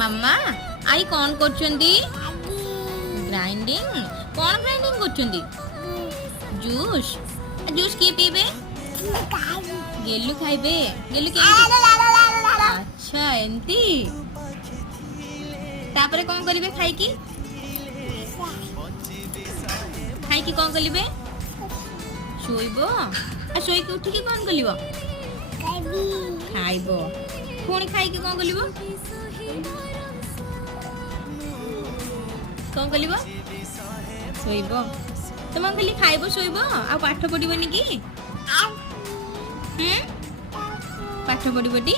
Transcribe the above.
मामा आई कौन करछंदी ग्राइंडिंग कौन grinding करछंदी juice juice की पीबे गेलु खाइबे गेलु के अच्छा एंती तापरे कौन करिवे खाइकी खाइकी कौन करिवे शोइबो आ शोइकी उठिकी कौन कलिवो खाइबो पुणी खाइकी कौन कलिवो कौन कलिवो शोइबो तुम खाली खाइबो शोइबो आ पाठ पढ़िबोनी की पाठ पढ़िबोटी